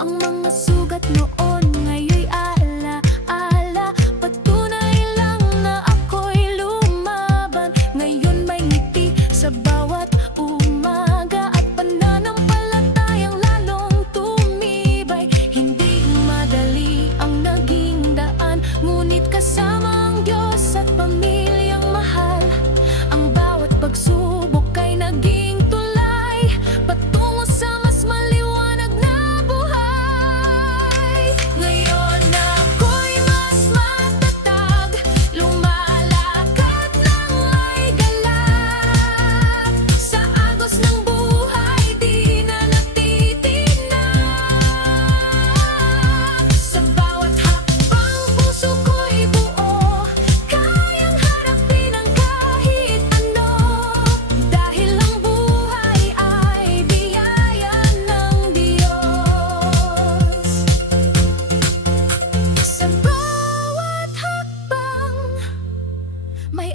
Ang mga sugat noon May